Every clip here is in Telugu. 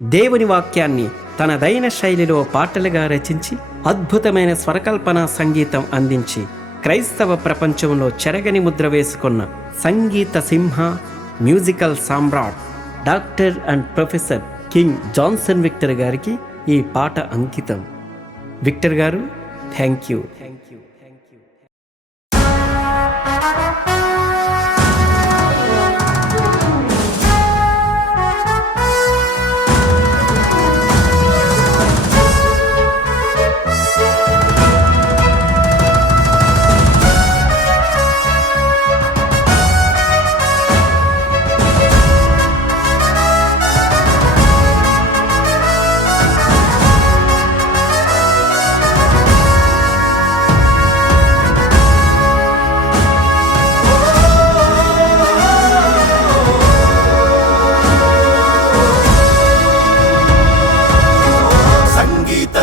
దేవుని వాక్యాన్ని తనదైన శైలిలో పాటలుగా రచించి అద్భుతమైన స్వరకల్పన సంగీతం అందించి క్రైస్తవ ప్రపంచంలో చెరగని ముద్ర వేసుకున్న సంగీత సింహ మ్యూజికల్ సామ్రాట్ doctor and professor King Johnson Victor గారికి ఈ పాట అంకితం. విక్టర్ గారు, థ్యాంక్ యూ.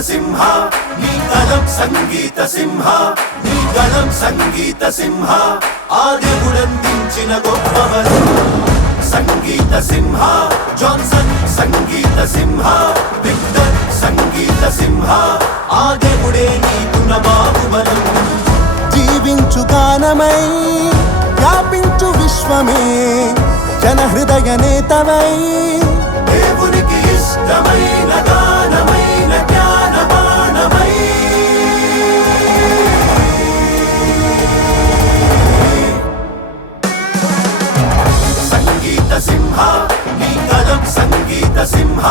సింహ నీ గణం సంగీత సింహ, నీ గణం సంగీత సింహ, ఆదిగుడందించిన గొప్పవరు. సంగీత సింహ జాన్సన్, సంగీత సింహ విక్టర్, సంగీత సింహ ఆదిగుడే నీకున బాహుబలం. జీవించు గానమై వ్యాపించు విశ్వమే, జన హృదయ నేతవై, దేవునికి ఇష్టమైన గానమైన జ్ఞానబాణమై. సంగీత సింహ నీ గణం సంగీత సింహ,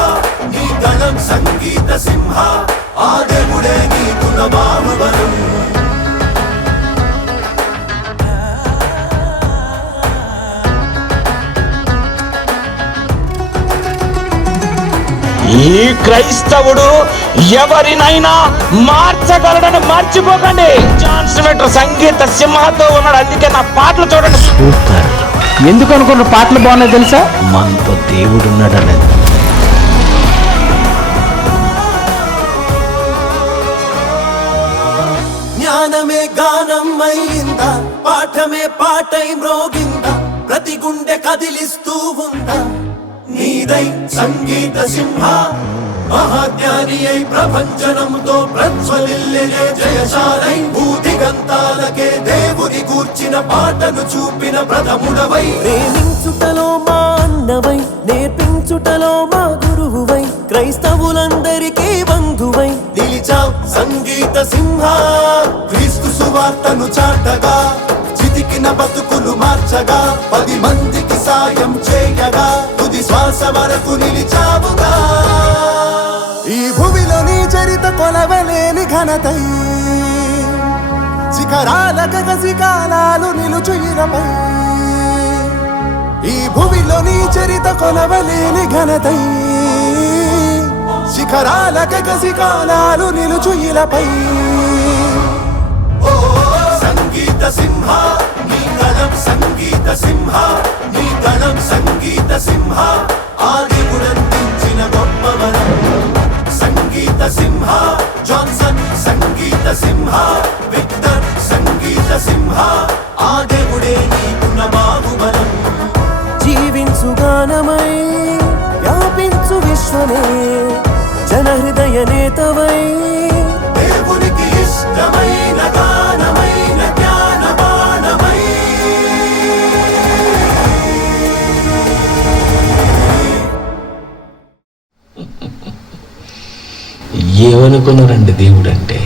నీ గణం సంగీత సింహ, ఆదిగుడే నీకున బాహుబలం. ఈ క్రైస్తవుడు ఎవరినైనా మార్చగలడని మర్చిపోకండి. జాన్సన్ విక్టర్ సంగీత సింహతో ఉన్నాడు, అందుకే నా పాటలు చూడండి సూపర్. ఎందుకు అనుకున్న పాటలు బాగున్నాయి తెలుసా? మనతో దేవుడు ఉన్నాడనేది. జ్ఞానమే గానం అయిందా, పాఠమే పాటై మ్రోగిందా, ప్రతి గుండె కదిలిస్తూ ఉందా. నీదై సంగీత సింహ మహాజ్ఞాని అయి ప్రపంచనంతో ప్రజ్వలిల్లే జయశాలై, భూదిగంతాలకే దేవుని గూర్చిన పాటను చూపిన ప్రథముడవై. ప్రేమించుటలో మా అన్నవై, నేర్పించుటలో మా గురువువై, క్రైస్తవులందరికీ బంధువై నిలిచావ్ సంగీత సింహ. క్రీస్తు సువార్తను చాటగా, చితికిన బతుకులు మార్చగా, 10 మందికి సాయం చేయగా, తుది శ్వాస వరకు నిలిచావుగా. ఈ భూమిలో నీ చరిత కొలవలేని ఘనతై, శిఖరాల గగసికాలాలు నిలుచు ఇలపై. ఈ భూమిలో నీ చరిత కొలవలేని ఘనతై, శిఖరాల గగసికాలాలు నిలుచు ఇలపై. సంగీత సింహ నీ గణం సంగీత సింహ, నీ గణం సంగీత సింహ, ఆదిగుడందించిన గొప్పవరం. సంగీత సింహ జాన్సన్, సంగీత సింహ విక్టర్, సంగీత సింహ ఆదిగుడే నీకున బాహుబలం. జీవించు గానమై వ్యాపించు విశ్వమే, జన హృదయ నేతవై, దేవునికి ఇష్టమైన గానమైన జ్ఞానబాణమై. ఏమనుకున్నారండి దేవుడు అంటే?